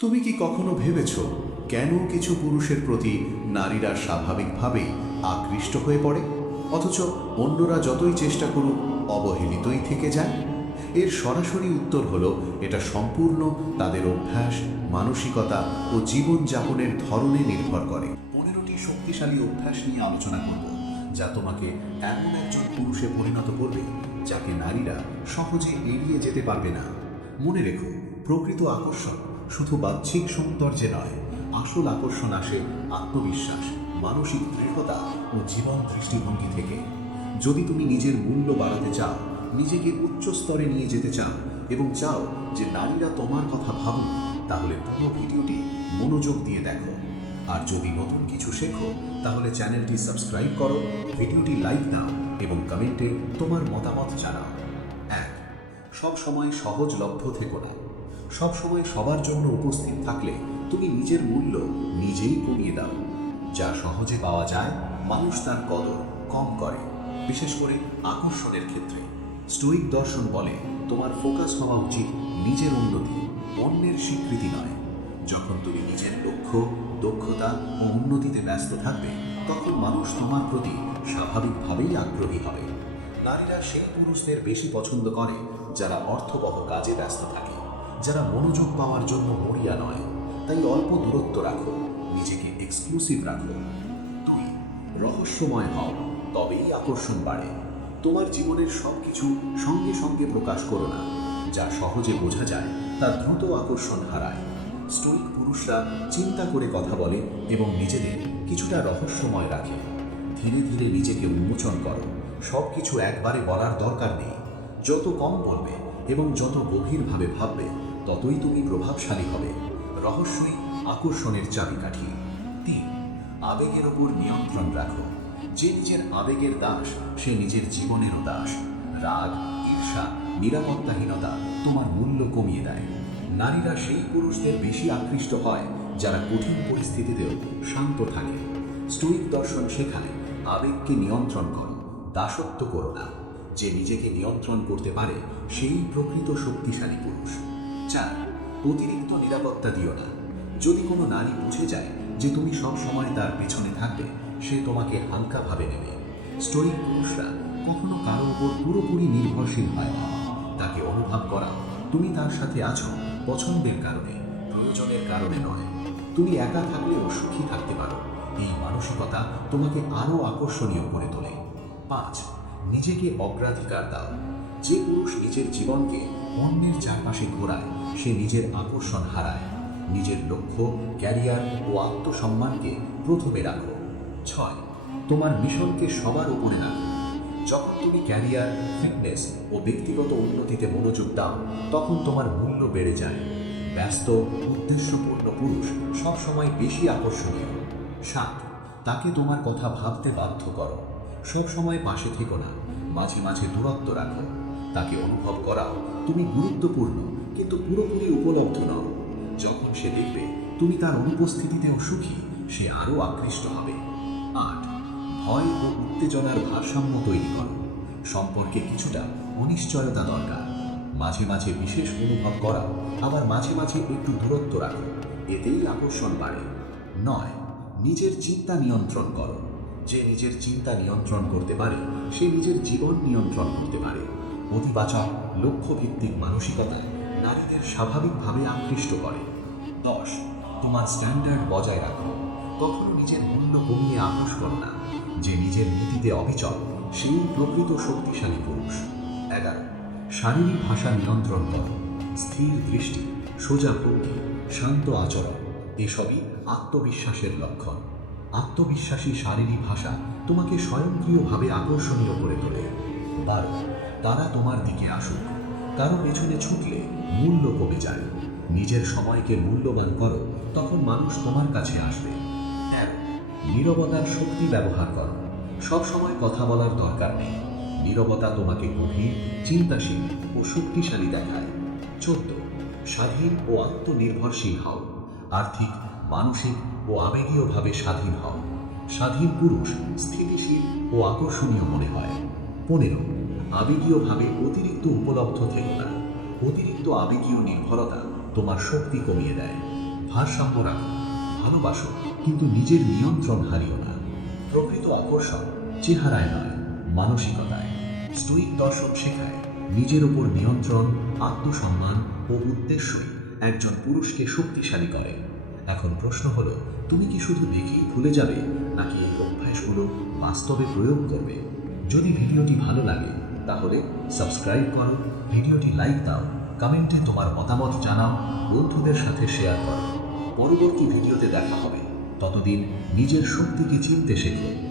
তুমি কি কখনো ভেবেছ কেন কিছু পুরুষের প্রতি নারীরা স্বাভাবিকভাবেই আকৃষ্ট হয়ে পড়ে, অথচ অন্যরা যতই চেষ্টা করুক অবহেলিতই থেকে যায়? এর সরাসরি উত্তর হলো, এটা সম্পূর্ণ তাদের অভ্যাস, মানসিকতা ও জীবনযাপনের ধরনে নির্ভর করে। 15টি শক্তিশালী অভ্যাস নিয়ে আলোচনা করব, যা তোমাকে এমন একজন পুরুষে পরিণত করবে যাকে নারীরা সহজে এড়িয়ে যেতে পারবে না। মনে রেখো, প্রকৃত আকর্ষণ শুধু বাহ্যিক সৌন্দর্যে নয়, আসল আকর্ষণ আসে আত্মবিশ্বাস, মানসিক দৃঢ়তা ও জীবন দৃষ্টিভঙ্গি থেকে। যদি তুমি নিজের মূল্য বাড়াতে চাও, নিজেকে উচ্চ স্তরে নিয়ে যেতে চাও এবং চাও যে নারীরা তোমার কথা ভাবুক, তাহলে পুরো ভিডিওটি মনোযোগ দিয়ে দেখো। আর যদি নতুন কিছু শেখো, তাহলে চ্যানেলটি সাবস্ক্রাইব করো, ভিডিওটি লাইক দাও এবং কমেন্টে তোমার মতামত জানাও। 1. সব সময় সহজলভ্য থেকো না। সব সময় সবার জন্য উপস্থিত থাকলে তুমি নিজের মূল্য নিজেই কমিয়ে দাও। যা সহজে পাওয়া যায়, মানুষ তার কদর কম করে, বিশেষ করে আকর্ষণের ক্ষেত্রে। স্টোইক দর্শন বলে, তোমার ফোকাস হওয়া উচিত নিজের উন্নতি, অন্যের স্বীকৃতি নয়। যখন তুমি নিজের লক্ষ্য, দক্ষতা ও উন্নতিতে ব্যস্ত থাকবে, তখন মানুষ তোমার প্রতি স্বাভাবিকভাবেই আগ্রহী হবে। নারীরা সেই পুরুষদের বেশি পছন্দ করে যারা অর্থবহ কাজে ব্যস্ত থাকে, যারা মনোযোগ পাওয়ার জন্য মরিয়া নয়। তাই অল্প দূরত্ব রাখো, নিজেকে এক্সক্লুসিভ রাখো। 2. রহস্যময় হও, তবেই আকর্ষণ বাড়ে। তোমার জীবনের সবকিছু সঙ্গে সঙ্গে প্রকাশ করো না। যা সহজে বোঝা যায় তা দ্রুত আকর্ষণ হারায়। স্টোইক পুরুষরা চিন্তা করে কথা বলে এবং নিজেদের কিছুটা রহস্যময় রাখে। ধীরে ধীরে নিজেকে উন্মোচন করো, সবকিছু একবারে বলার দরকার নেই। যত কম বলবে এবং যত গভীরভাবে ভাববে, ততই তুমি প্রভাবশালী হবে। রহস্যই আকর্ষণের চাবিকাঠি। 3. আবেগের ওপর নিয়ন্ত্রণ রাখো। যে নিজের আবেগের দাস, সে নিজের জীবনেরও দাস। রাগ, ঈর্ষা, নিরাপত্তাহীনতা তোমার মূল্য কমিয়ে দেয়। নারীরা সেই পুরুষদের বেশি আকৃষ্ট হয় যারা কঠিন পরিস্থিতিতেও শান্ত থাকে। স্টোইক দর্শন শেখায়, আবেগকে নিয়ন্ত্রণ করো, দাসত্ব করো না। যে নিজেকে নিয়ন্ত্রণ করতে পারে, সেই প্রকৃত শক্তিশালী পুরুষ। 4. অতিরিক্ত নিরাপত্তা দিও না। যদি কোনো নারী বুঝে যায় যে তুমি সব সময় তার পেছনে থাকবে, সে তোমাকে হালকাভাবে নেবে। স্টোইক পুরুষরা কখনো কারো উপর পুরোপুরি নির্ভরশীল হয় না। তাকে অনুভব করা তুমি তার সাথে আছো পছন্দের কারণে, প্রয়োজনের কারণে নয়। তুমি একা থাকলেও সুখী থাকতে পারো। এই মানসিকতা তোমাকে আরও আকর্ষণীয় করে তোলে। 5. নিজেকে অগ্রাধিকার দাও। যে পুরুষ নিজের জীবনকে অন্যের চারপাশে ঘোরায়, সে নিজের আকর্ষণ হারায়। নিজের লক্ষ্য, ক্যারিয়ার ও আত্মসম্মানকে প্রথমে রাখো। 6. তোমার মিশনকে সবার উপরে রাখো। যখন তুমি ক্যারিয়ার, ফিটনেস ও ব্যক্তিগত উন্নতিতে মনোযোগ দাও, তখন তোমার মূল্য বেড়ে যায়। ব্যস্ত, উদ্দেশ্যপূর্ণ পুরুষ সবসময় বেশি আকর্ষণীয়। 7. তাকে তোমার কথা ভাবতে বাধ্য করো। সবসময় পাশে থেকো না, মাঝে মাঝে দূরত্ব রাখো। তাকে অনুভব করাও তুমি গুরুত্বপূর্ণ, কিন্তু পুরোপুরি উপলব্ধ নও। যখন সে দেখবে তুমি তার অনুপস্থিতিতেও সুখী, সে আরও আকৃষ্ট হবে। 8. ভয় ও উত্তেজনার ভারসাম্য তৈরি করো। সম্পর্কে কিছুটা অনিশ্চয়তা দরকার। মাঝে মাঝে বিশেষ অনুভব করাও, আবার মাঝে মাঝে একটু দূরত্ব রাখো। এতেই আকর্ষণ বাড়ে। 9. নিজের চিন্তা নিয়ন্ত্রণ করো। যে নিজের চিন্তা নিয়ন্ত্রণ করতে পারে, সে নিজের জীবন নিয়ন্ত্রণ করতে পারে। অতিবাচক, লক্ষ্যভিত্তিক মানসিকতা নারীদের স্বাভাবিকভাবে আকৃষ্ট করে। 10. তোমার স্ট্যান্ডার্ড বজায় রাখো। কখনো নিজের মূল্য কমিয়ে আপোস করো না। যে নিজের নীতিতে অবিচল, সেই প্রকৃত শক্তিশালী পুরুষ। 11. শারীরিক ভাষা নিয়ন্ত্রণ করো। স্থির দৃষ্টি, সোজা ভঙ্গি, শান্ত আচরণ এসবই আত্মবিশ্বাসের লক্ষণ। আত্মবিশ্বাসী শারীরিক ভাষা তোমাকে স্বয়ংক্রিয়ভাবে আকর্ষণীয় করে তোলে। 12. তারা তোমার দিকে আসুক। কারো পেছনে ছুটলে মূল্য কমে যায়। নিজের সময়কে মূল্যবান করো, তখন মানুষ তোমার কাছে আসবে। 13. নীরবতার শক্তি ব্যবহার করো। সব সময় কথা বলার দরকার নেই। নীরবতা তোমাকে গভীর, চিন্তাশীল ও শক্তিশালী দেখায়। 14. স্বাধীন ও আত্মনির্ভরশীল হও। আর্থিক, মানসিক ও আবেগীয়ভাবে স্বাধীন হও। স্বাধীন পুরুষ স্থিতিশীল ও আকর্ষণীয় মনে হয়। 15. আবেগীয়ভাবে অতিরিক্ত উপলব্ধ থেকো না। অতিরিক্ত আবেগীয় নির্ভরতা তোমার শক্তি কমিয়ে দেয়। ভারসাম্য রাখো, ভালোবাসো, কিন্তু নিজের নিয়ন্ত্রণ হারিও না। প্রকৃত আকর্ষণ চেহারায় নয়, মানসিকতায়। স্টোয়িক দর্শন শেখায় নিজের উপর নিয়ন্ত্রণ, আত্মসম্মান ও উদ্দেশ্যই একজন পুরুষকে শক্তিশালী করে। এখন প্রশ্ন হলো, তুমি কি শুধু দেখেই ভুলে যাবে, নাকি এই অভ্যাসগুলো বাস্তবে প্রয়োগ করবে? যদি ভিডিওটি ভালো লাগে তাহলে সাবস্ক্রাইব করো, ভিডিওটি লাইক দাও, কমেন্টে তোমার মতামত জানাও, বন্ধুদের সাথে শেয়ার করো। পরবর্তী ভিডিওতে দেখা হবে। ততদিন নিজের শক্তিকে চিনতে শেখো।